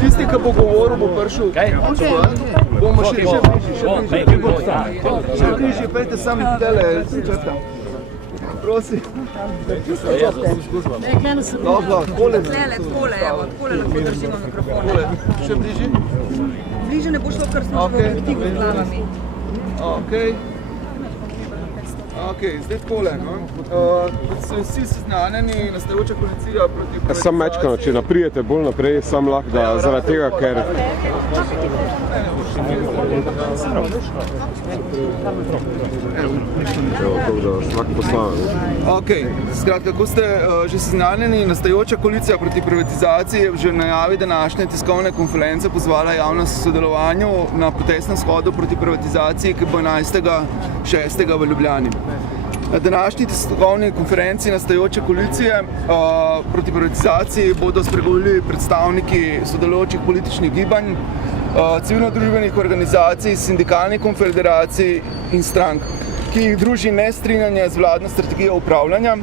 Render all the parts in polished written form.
Tisti, ki bo govoril, bo prišel. Bomo še bližje, pejte sami tele, črta. Prosim. Takole lahko držimo mikrofone. Še bližje? Bliže ne bo šlo, ker smo že v objektivu z glavami. Ok, zdaj takole, no. So vsi seznanjeni, nastajajoča koalicija proti privatizaciji. Sam mečkano, če naprijete bolj naprej, sam lahko, da zaradi tega, ker... Ok, skratka, ko ste že seznanjeni, nastajajoča koalicija proti privatizaciji je že najavi današnje tiskovne konference pozvala javnost k sodelovanju na protestnem shodu proti privatizaciji, ki bo 11.6. v Ljubljani. Na današnji tiskovni konferenci nastajajoče koalicije proti privatizaciji bodo spregovorili predstavniki sodelujočih političnih gibanj, civilno-družbenih organizacij, sindikalnih konfederacij in strank, ki jih druži nestrinjanje z vladno strategijo upravljanja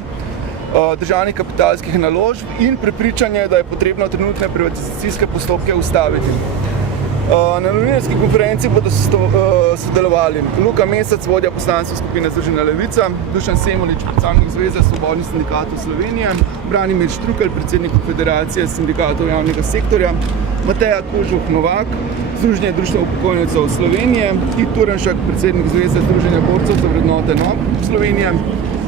državnih kapitalskih naložb in prepričanje, da je potrebno trenutne privatizacijske postopke ustaviti. Na novinarski konferenci bodo sodelovali Luka Mesec, vodja poslanske skupine Združena levica, Dušan Semolič, predstavnik Zveze svobodnih sindikatov Slovenije, Branimir Štrukelj, predsednik Konfederacije sindikatov javnega sektorja, Mateja Kožuh Novak, Združenje društev upokojencev Slovenije, Tit Turnšek, predsednik Zveze Združenja borcev za vrednote Slovenije,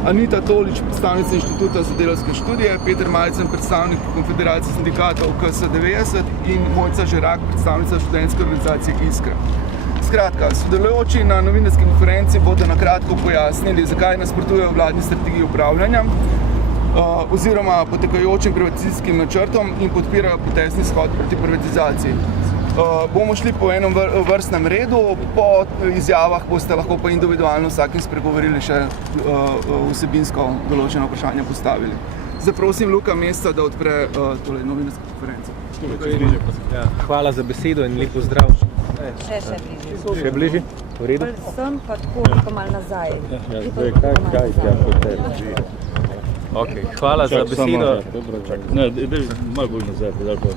Anita Tolič, predstavnica Inštituta za delavske študije, Peter Malcen, predstavnik Konfederacije sindikatov KS90 in Mojca Žerak, predstavnica študentske organizacije Iskra. Skratka, sodelujoči na novinarski konferenci bodo na kratko pojasnili, zakaj nasprotujejo vladni strategiji upravljanja oziroma potekajočim privatizacijskim načrtom in podpirajo protestni shod proti privatizaciji. Bomo šli po enem vrstnem redu, po izjavah boste lahko pa individualno vsakim spregovorili še vsebinsko določeno vprašanje postavili. Zdaj prosim Luka Meseca, da odpre tole novinarsko konferenco. Hvala za besedo in lep pozdrav. Še bližje. Še bližje? V redu? Sem pa tako malo nazaj. Ok, hvala za besedo. Ne, malo bolj nazaj, podal pa.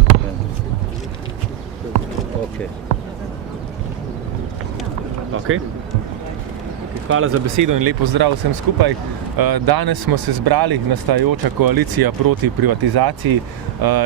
Hvala za besedo in lep pozdrav vsem skupaj. Danes smo se zbrali, nastajajoča koalicija proti privatizaciji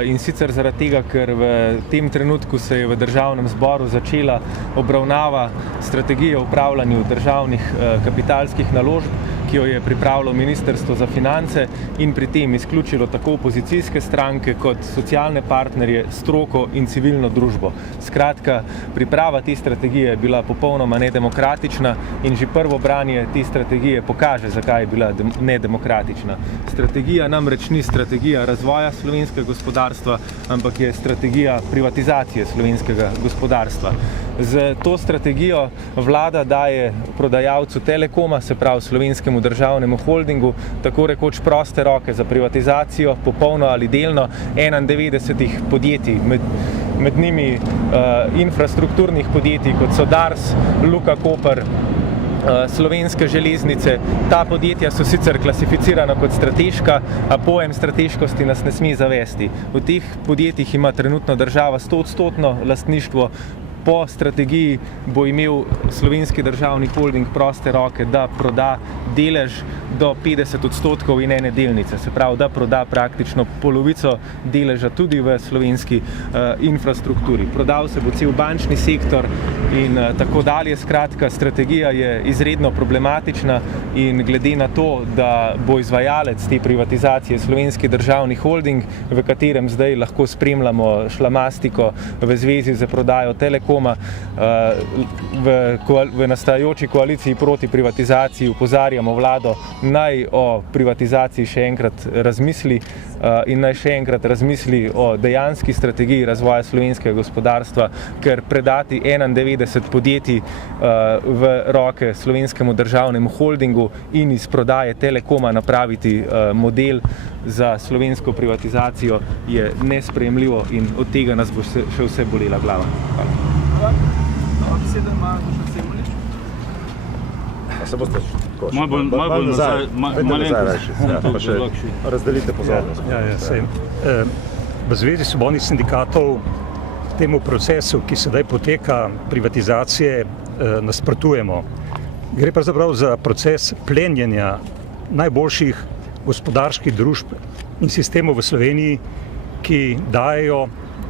in sicer zaradi tega, ker v tem trenutku se je v Državnem zboru začela obravnava strategije o upravljanju državnih kapitalskih naložb, ki ki jo je pripravilo Ministrstvo za finance in pri tem izključilo tako opozicijske stranke kot socialne partnerje, stroko in civilno družbo. Skratka, priprava te strategije je bila popolnoma nedemokratična in že prvo branje te strategije pokaže, zakaj je bila nedemokratična. Strategija namreč ni strategija razvoja slovenskega gospodarstva, ampak je strategija privatizacije slovenskega gospodarstva. Z to strategijo vlada daje prodajalcu Telekoma, se pravi slovenskemu državnemu holdingu, tako rekoč proste roke za privatizacijo, popolno ali delno 91 podjetij, med njimi infrastrukturnih podjetij, kot so Dars, Luka Koper, Slovenske železnice. Ta podjetja so sicer klasificirana kot strateška, a pojem strateškosti nas ne sme zavesti. V teh podjetjih ima trenutno država 100% lastništvo. Po strategiji bo imel slovenski državni holding proste roke, da proda delež do 50% in ene delnice. Se pravi, da proda praktično polovico deleža tudi v slovenski infrastrukturi. Prodal se bo cel bančni sektor in tako dalje. Skratka, strategija je izredno problematična in glede na to, da bo izvajalec te privatizacije slovenski državni holding, v katerem zdaj lahko spremljamo šlamastiko v zvezi z prodajo Telekoma, v nastajajoči koaliciji proti privatizaciji opozarjamo vlado, naj o privatizaciji še enkrat razmisli in naj še enkrat razmisli o dejanski strategiji razvoja slovenskega gospodarstva, ker predati 91 podjetij v roke slovenskemu državnemu holdingu in iz prodaje Telekoma napraviti model za slovensko privatizacijo je nesprejemljivo in od tega nas bo še vse bolela glava. Hvala. Besedo ima Dušan Semolič. Se boste malo bolj nazaj, pa še razdelite pozornost. V Zvezi svobodnih sindikatov temu procesu, ki sedaj poteka privatizacije, nasprotujemo. Gre pravzaprav za proces plenjenja najboljših gospodarskih družb in sistemov v Sloveniji, ki dajejo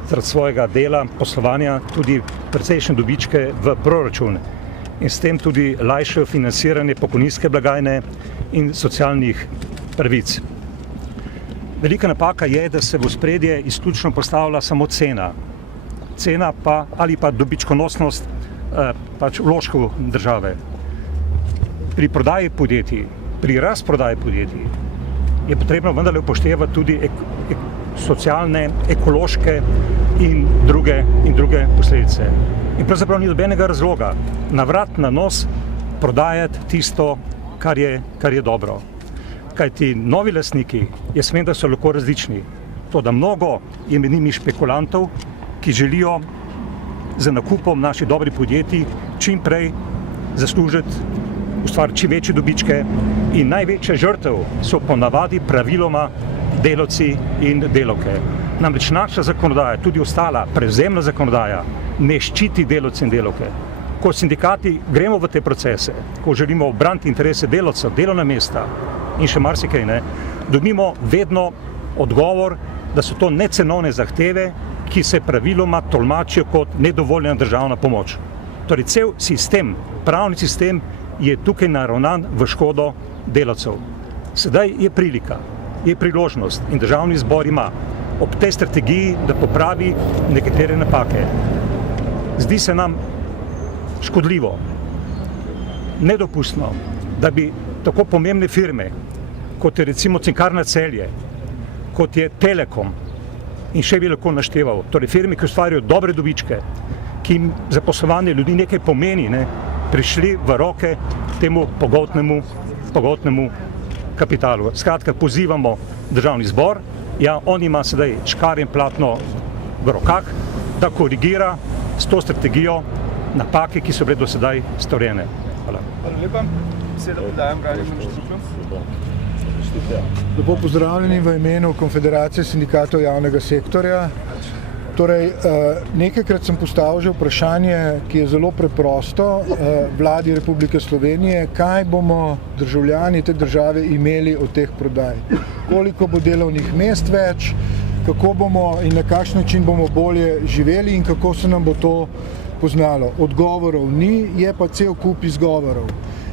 zaradi svojega dela, poslovanja tudi precejšnje dobičke v proračun in s tem tudi lajšajo financiranje pokojninske blagajne in socialnih pravic. Velika napaka je, da se v ospredje izključno postavlja samo cena. Cena pa ali pa dobičkonosnost pač vložkov države. Pri prodaji podjetij, pri razprodaji podjetij je potrebno vendarle upoštevati tudi socialne, ekološke in druge posledice. In pravzaprav ni nobenega razloga na vrat na nos prodajati tisto, kar je dobro. Kajti novi lastniki, jaz vem, da so lahko različni. To, da mnogo je med njimi špekulantov, ki želijo z nakupom naših dobrih podjetij čim prej zaslužiti, ustvariti čim večje dobičke in največja žrtev so ponavadi praviloma delavci in delavke. Namreč naša zakonodaja, tudi ostala prevzemna zakonodaja, ne ščiti delavce in delavke. Ko sindikati gremo v te procese, ko želimo obraniti interese delavcev, delovna mesta in še marsikaj ne, dobimo vedno odgovor, da so to necenovne zahteve, ki se praviloma tolmačijo kot nedovoljena državna pomoč. Torej cel sistem, pravni sistem je tukaj naravnan v škodo delavcev. Sedaj je prilika, je priložnost in državni zbor ima ob tej strategiji, da popravi nekatere napake. Zdi se nam škodljivo, nedopustno, da bi tako pomembne firme, kot je recimo Cinkarna Celje, kot je Telekom in še bi lahko našteval, torej firme, ki ustvarjajo dobre dobičke, ki jim zaposlovanje ljudi nekaj pomeni, prišli v roke temu pogoltnemu kapitalu. Skratka, pozivamo državni zbor, on ima sedaj škarje in platno v rokah, da korigira s to strategijo napake, ki so bile do sedaj storjene. Hvala. Hvala lepa. Besedo predajam Branimir Štruklju. Lepo pozdravljeni v imenu Konfederacije sindikatov javnega sektorja. Torej, nekajkrat sem postavil že vprašanje, ki je zelo preprosto vladi Republike Slovenije, kaj bomo državljani te države imeli od teh prodaj. Koliko bo delovnih mest več, kako bomo in na kakšen način bomo bolje živeli in kako se nam bo to poznalo. Odgovorov ni, je pa cel kup izgovorov.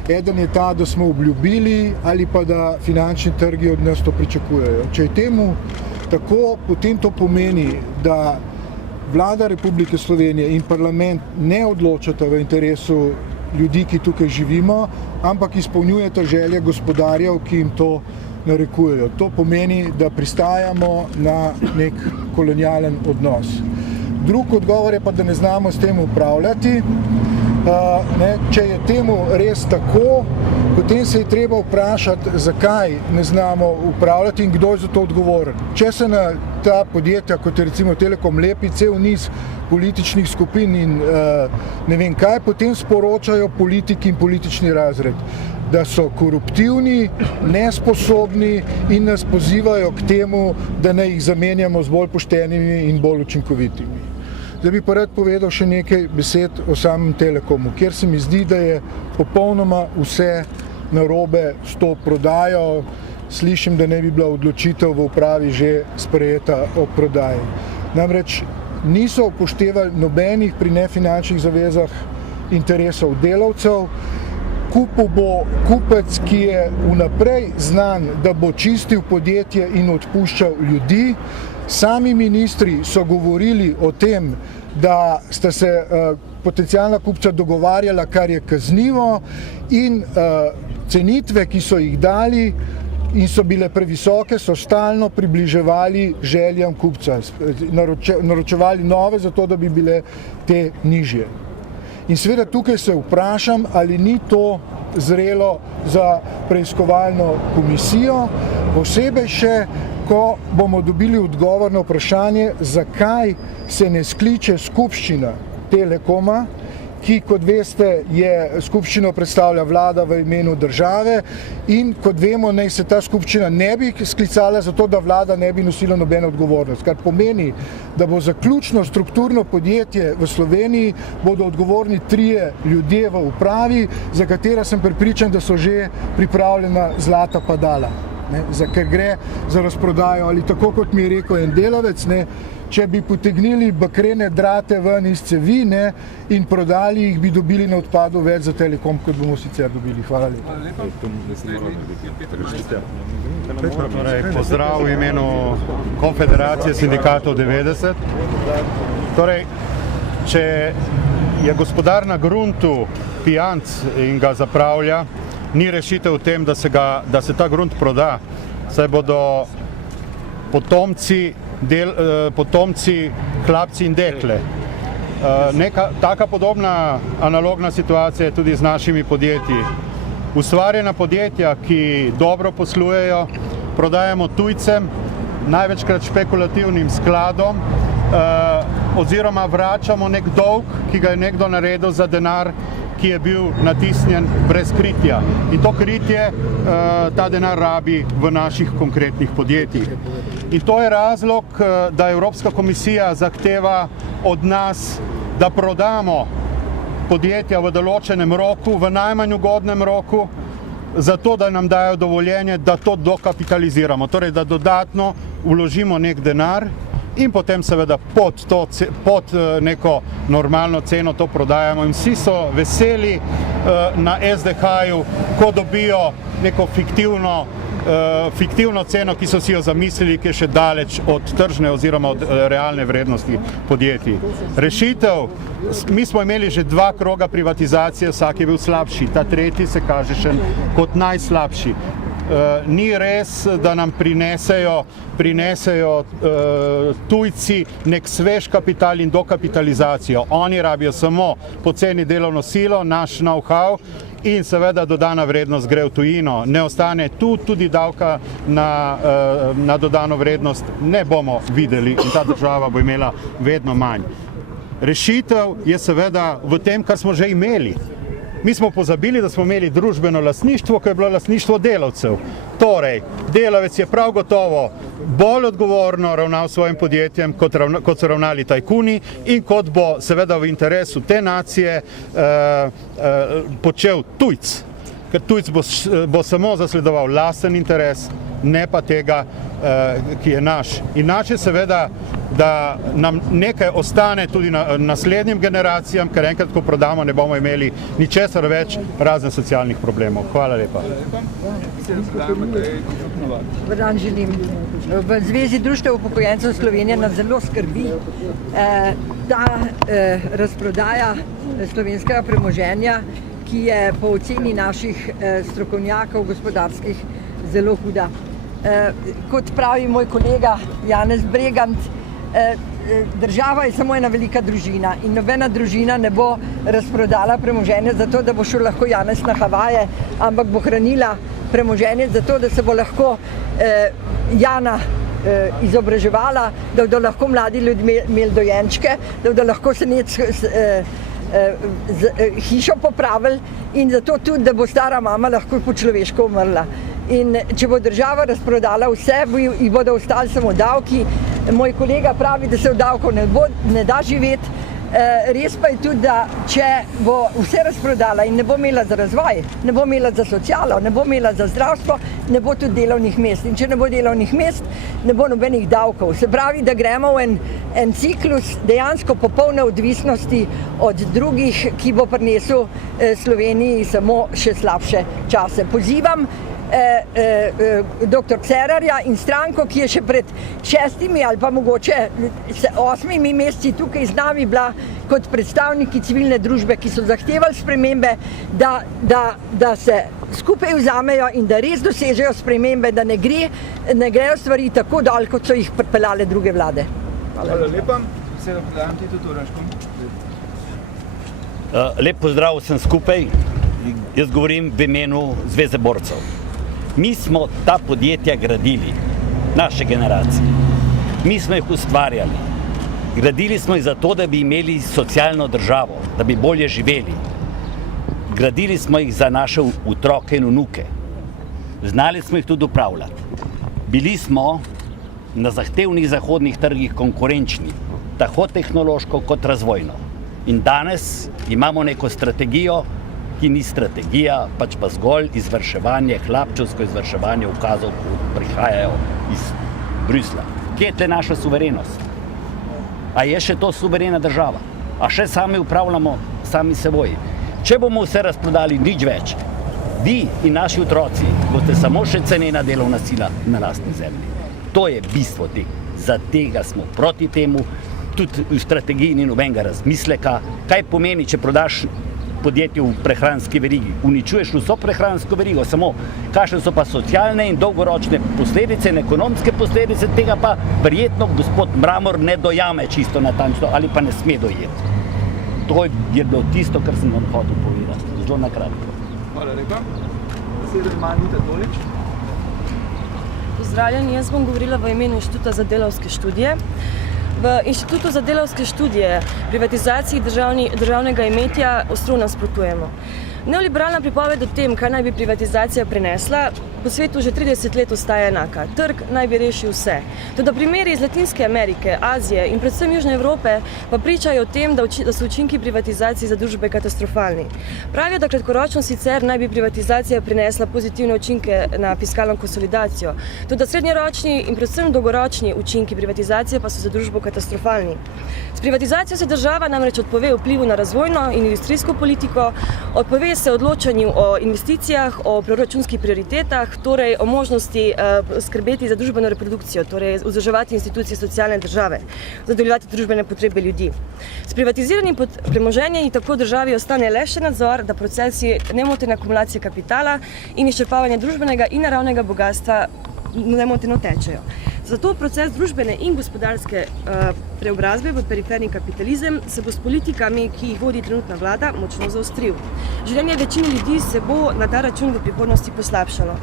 Eden je ta, da smo obljubili ali pa da finančni trgi od nas to pričakujejo. Če je temu tako, potem to pomeni, da Vlada Republike Slovenije in parlament ne odločata v interesu ljudi, ki tukaj živimo, ampak izpolnjujeta želje gospodarjev, ki jim to narekujejo. To pomeni, da pristajamo na nek kolonialen odnos. Drug odgovor je pa, da ne znamo s tem upravljati. Če je temu res tako, potem se je treba vprašati, zakaj ne znamo upravljati in kdo je za to odgovoren. Če se na ta podjetja, kot je recimo Telekom, lepi cel niz političnih skupin in ne vem kaj, potem sporočajo politiki in politični razred, da so koruptivni, nesposobni in nas pozivajo k temu, da naj jih zamenjamo z bolj poštenimi in bolj učinkovitimi. Zdaj bi pa rad povedal še nekaj besed o samem Telekomu, kjer se mi zdi, da je popolnoma vse narobe s to prodajo. Slišim, da ne bi bila odločitev v upravi že sprejeta o prodaji. Namreč niso upoštevali nobenih pri nefinančnih zavezah interesov delavcev. Kupil bo kupec, ki je vnaprej znan, da bo čistil podjetje in odpuščal ljudi. Sami ministri so govorili o tem, da sta se potencialna kupca dogovarjala, kar je kaznivo, in cenitve, ki so jih dali in so bile previsoke, so stalno približevali željam kupca, naročevali nove, zato da bi bile te nižje. In seveda tukaj se vprašam, ali ni to zrelo za preiskovalno komisijo, posebej še, ko bomo dobili odgovor na vprašanje, zakaj se ne skliče skupščina Telekoma, ki, kot veste, skupščino predstavlja vlada v imenu države in, kot vemo, naj se ta skupščina ne bi sklicala zato, da vlada ne bi nosila nobene odgovornost. Kar pomeni, da bo za ključno strukturno podjetje v Sloveniji bodo odgovorni 3 ljudje v upravi, za katera sem prepričan, da so že pripravljena zlata padala. Ker gre za razprodajo ali tako, kot mi je rekel en delavec, če bi potegnili bakrene drate ven iz cevi in prodali jih, bi dobili na odpadu več za Telekom, kot bomo sicer dobili. Hvala lepa. Pozdrav v imenu Konfederacije sindikatov 90. Torej, če je gospodar na gruntu pijanc in ga zapravlja, ni rešitev v tem, da se ta grunt proda, saj bodo potomci, hlapci in dekle. Taka podobna analogna situacija je tudi z našimi podjetji. Ustvarjena podjetja, ki dobro poslujejo, prodajamo tujcem, največkrat špekulativnim skladom, oziroma vračamo nek dolg, ki ga je nekdo naredil za denar, ki je bil natisnjen brez kritja. In to kritje ta denar rabi v naših konkretnih podjetjih. In to je razlog, da Evropska komisija zahteva od nas, da prodamo podjetja v določenem roku, v najmanj ugodnem roku, zato da nam dajo dovoljenje, da to dokapitaliziramo. Torej, da dodatno vložimo nek denar in potem seveda pod neko normalno ceno to prodajamo. In vsi so veseli na SDH-ju, ko dobijo neko fiktivno ceno, ki so si jo zamislili, ki je še daleč od tržne oziroma od realne vrednosti podjetij. Rešitev, mi smo imeli že 2 kroga privatizacije, vsak je bil slabši, ta tretji se kaže še kot najslabši. Ni res, da nam prinesejo tujci nek svež kapital in dokapitalizacijo. Oni rabijo samo poceni delovno silo, naš know-how in seveda dodana vrednost gre v tujino. Ne ostane tu, tudi davka na dodano vrednost ne bomo videli in ta država bo imela vedno manj. Rešitev je seveda v tem, kar smo že imeli. Mi smo pozabili, da smo imeli družbeno lastništvo, ko je bilo lastništvo delavcev. Torej, delavec je prav gotovo bolj odgovorno ravnal s svojim podjetjem, kot so ravnali tajkuni in kot bo seveda v interesu te nacije počel tujc. Ker tujc bo samo zasledoval lasten interes, ne pa tega, ki je naš. In naš je seveda, da nam nekaj ostane tudi naslednjim generacijam, ker enkrat, ko prodamo, ne bomo imeli ničesar več razen socialnih problemov. Hvala lepa. Dober dan želim. V Zvezi društev upokojencev Slovenije nas zelo skrbi ta razprodaja slovenskega premoženja, ki je po oceni naših strokovnjakov gospodarskih zelo huda. Kot pravi moj kolega Janez Bregant, država je samo ena velika družina in nobena družina ne bo razprodala premoženje zato, da bo šel lahko Janez na Havaje, ampak bo hranila premoženje zato, da se bo lahko Jana izobraževala, da bodo lahko mladi ljudje imeli dojenčke, da bodo lahko hišo popravili in zato tudi, da bo stara mama lahko po človeško umrla. In če bo država razprodala vse, ji bodo ostali samo davki. Moj kolega pravi, da se v davkov ne da živeti. Res pa je tudi, da če bo vse razprodala in ne bo imela za razvoj, ne bo imela za socialo, ne bo imela za zdravstvo, ne bo tudi delovnih mest. In če ne bo delovnih mest, ne bo nobenih davkov. Se pravi, da gremo v en ciklus dejansko popolne odvisnosti od drugih, ki bo prinesel Sloveniji samo še slabše čase. Pozivam dr. Cerarja in stranko, ki je še pred 6 ali pa mogoče 8 meseci tukaj z nami bila kot predstavniki civilne družbe, ki so zahtevali spremembe, da se skupaj vzamejo in da res dosežejo spremembe, da ne grejo stvari tako dol, kot so jih pripeljale druge vlade. Hvala lepa. Besedo predajam Titu Turnškom. Lep pozdrav vsem skupaj. Jaz govorim v imenu Zveze borcev. Mi smo ta podjetja gradili, naše generacije. Mi smo jih ustvarjali. Gradili smo jih zato, da bi imeli socialno državo, da bi bolje živeli. Gradili smo jih za naše otroke in vnuke. Znali smo jih tudi upravljati. Bili smo na zahtevnih zahodnih trgih konkurenčni, tako tehnološko kot razvojno. In danes imamo neko strategijo, ki ni strategija, pač pa zgolj izvrševanje, hlapčevsko izvrševanje ukazov, ki prihajajo iz Bruslja. Kje je te naša suverenost? A je še to suverena država? A še sami upravljamo sami seboj? Če bomo vse razprodali, nič več, vi in naši otroci boste samo še cenena delovna sila na lastni zemlji. To je bistvo tega. Za tega smo proti temu. Tudi v strategiji ni nobenega razmisleka. Kaj pomeni, če prodaš podjetje v prehranski verigi? Uničuješ vso prehransko verigo, samo kakšne so pa socialne in dolgoročne posledice in ekonomske posledice, tega pa verjetno gospod Mramor ne dojame čisto natančno ali pa ne sme dojeti. To je bilo tisto, kar sem vam hotel povedati. Zelo na kratko. Hvala lepa. Besedo ima Anita Tolič. Pozdravljeni, jaz bom govorila v imenu Inštituta za delavske študije. V Inštitutu za delavske študije privatizaciji državnega imetja ostro nasprotujemo. Neoliberalna pripoved o tem, kaj naj bi privatizacija prinesla, po svetu že 30 let ostaja enaka. Trg naj bi rešil vse. Toda primeri iz Latinske Amerike, Azije in predvsem Južne Evrope pa pričajo o tem, da so učinki privatizacije za družbe katastrofalni. Pravijo, da kratkoročno sicer naj bi privatizacija prinesla pozitivne učinke na fiskalno konsolidacijo, toda srednjeročni in predvsem dolgoročni učinki privatizacije pa so za družbo katastrofalni. S privatizacijo se država namreč odpove vplivu na razvojno in industrijsko politiko, odpove se odločanju o investicijah, o proračunskih prioritetah, torej o možnosti skrbeti za družbeno reprodukcijo, torej vzdrževati institucije socialne države, zadovoljevati družbene potrebe ljudi. S privatiziranim premoženjem tako državi ostane le še nadzor, da procesi nemotene akumulacije kapitala in izčrpavanja družbenega in naravnega bogatstva nemoteno tečejo. Zato proces družbene in gospodarske preobrazbe v periferni kapitalizem se bo s politikami, ki jih vodi trenutna vlada, močno zaostril. Življenje večine ljudi se bo na ta račun v prihodnosti poslabšalo.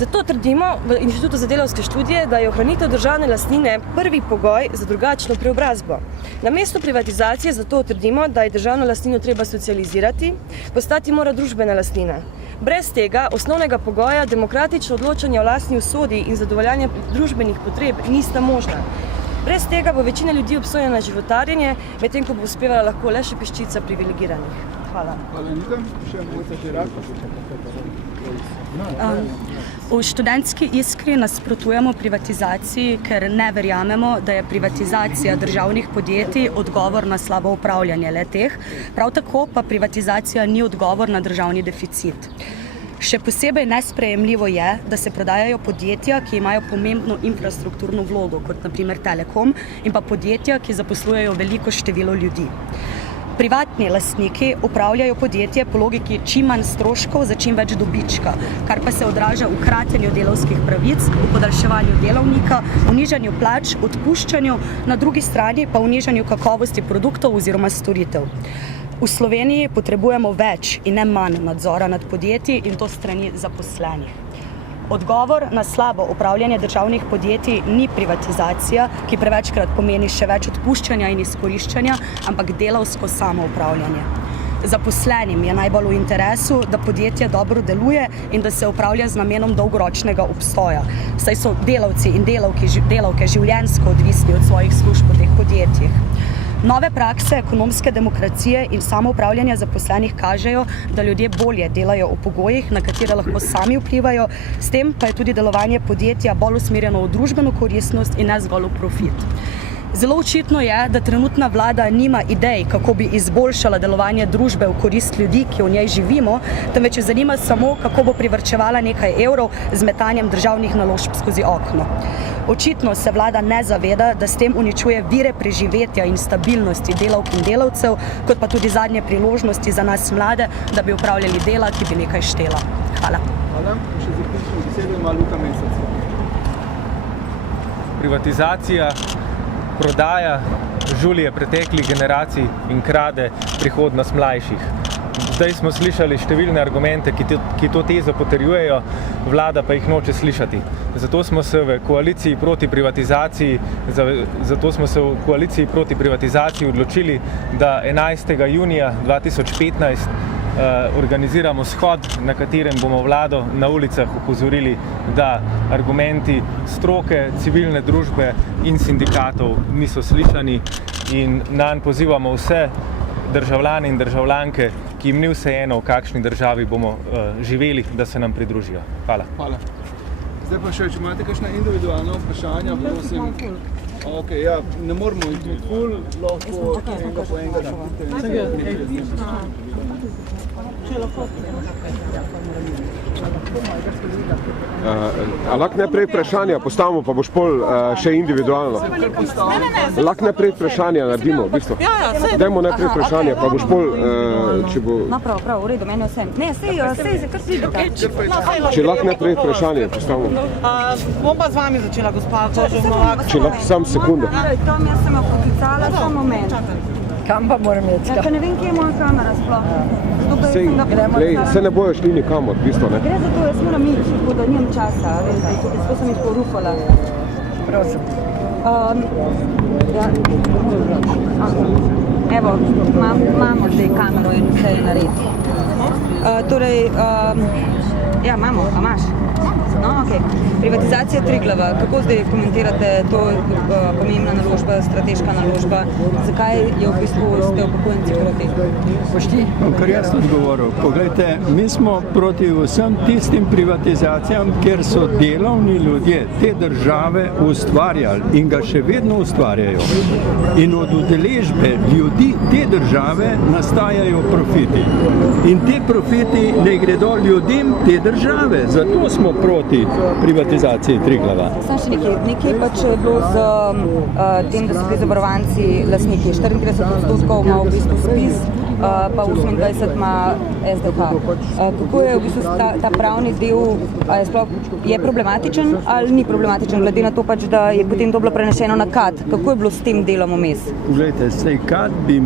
Zato trdimo v Inštitutu za delavske študije, da je ohranitev državne lastnine prvi pogoj za drugačno preobrazbo. Namesto privatizacije zato trdimo, da je državno lastnino treba socializirati, postati mora družbena lastnina. Brez tega osnovnega pogoja demokratično odločanje o lastni usodi in zadovoljanje družbenih potreb nista možna. Brez tega bo večina ljudi obsojena na životarjenje, medtem ko bo uspevala lahko le še peščica privilegiranih. Hvala. Hvala, Anita. Še Mojca Žerak. V študentski Iskri nasprotujemo privatizaciji, ker ne verjamemo, da je privatizacija državnih podjetij odgovor na slabo upravljanje le-teh. Prav tako pa privatizacija ni odgovor na državni deficit. Še posebej nesprejemljivo je, da se prodajajo podjetja, ki imajo pomembno infrastrukturno vlogo, kot na primer Telekom, in pa podjetja, ki zaposlujejo veliko število ljudi. Privatni lastniki upravljajo podjetje po logiki čim manj stroškov za čim več dobička, kar pa se odraža v kratenju delavskih pravic, v podaljševanju delovnika, v nižanju plač, odpuščanju, na drugi strani pa v nižanju kakovosti produktov oziroma storitev. V Sloveniji potrebujemo več in ne manj nadzora nad podjetji in to strani zaposlenih. Odgovor na slabo upravljanje državnih podjetij ni privatizacija, ki prevečkrat pomeni še več odpuščanja in izkoriščanja, ampak delavsko samoupravljanje. Zaposlenim je najbolj v interesu, da podjetje dobro deluje in da se upravlja z namenom dolgoročnega obstoja, saj so delavci in delavke življenjsko odvisni od svojih služb v teh podjetjih. Nove prakse ekonomske demokracije in samoupravljanja zaposlenih kažejo, da ljudje bolje delajo v pogojih, na katere lahko sami vplivajo, s tem pa je tudi delovanje podjetja bolj usmerjeno v družbeno koristnost in ne zgolj v profit. Zelo očitno je, da trenutna vlada nima idej, kako bi izboljšala delovanje družbe v korist ljudi, ki v njej živimo, temveč jo zanima samo, kako bo privarčevala nekaj evrov z metanjem državnih naložb skozi okno. Očitno se vlada ne zaveda, da s tem uničuje vire preživetja in stabilnosti delavk in delavcev, kot pa tudi zadnje priložnosti za nas mlade, da bi upravljali dela, ki bi nekaj štela. Hvala. Hvala. Še zaključno besedo ima Luka Mesec. Privatizacija prodaja žulje preteklih generacij in krade prihodnost mlajših. Zdaj smo slišali številne argumente, ki to tezo potrjujejo, vlada pa jih noče slišati. Zato smo se v koaliciji proti privatizaciji odločili, da 11. junija 2015 organiziramo shod, na katerem bomo vlado na ulicah opozorili, da argumenti stroke, civilne družbe in sindikatov niso slišani in nanj pozivamo vse državljane in državljanke, ki jim ni vseeno, v kakšni državi bomo živeli, da se nam pridružijo. Hvala. Hvala. Zdaj pa še, če imate kakšna individualna vprašanja, prosim. Ok, ja, ne moramo iti ful, lahko enega po enega naredite. Lahko najprej vprašanja postavimo, pa boš pol še individualno. Lahko najprej vprašanja naredimo, v bistvu. Dajmo najprej vprašanja, pa boš pol, če bo... No, prav, v redu, meni vsem. Ne, sej, kar pridete. Če lahko najprej vprašanje postavimo. Bom pa z vami začela, gospa. Če lahko sam sekunde. Tom, jaz sem jo poklicala, samo moment. Kam pa moram iti? Ja, ne vem, kje je moja kamera sploh. Se ne bojo šli nikamor, v bistvu, ne? Gre za to, jaz moram iti, tako da nimam časa, veste, tako sem jih porufala. Prosim. Evo, imamo zdaj kamero in vse je naredi. Torej, ja, imamo, a imaš? No, okej. Privatizacija Triglava, kako zdaj komentirate to pomembna naložba, strateška naložba? Zakaj je v bistvu ste upokojenci proti? Kar jaz sem odgovoril. Poglejte, mi smo proti vsem tistim privatizacijam, kjer so delovni ljudje te države ustvarjali in ga še vedno ustvarjajo. In od udeležbe ljudi te države nastajajo profiti. In te profiti ne gredo ljudem te države. Zato smo proti privatizaciji Triglava. Sam še nekaj pač je bilo z tem, da so bili zavarovanci lastniki. 34% ima v bistvu SPIZ, pa 28% ima SDH. Kako je v bistvu ta pravni del, je problematičen ali ni problematičen, glede na to pač, da je potem to bilo prenešeno na KAD? Kako je bilo s tem delom vmes? Poglejte, sej KAD bi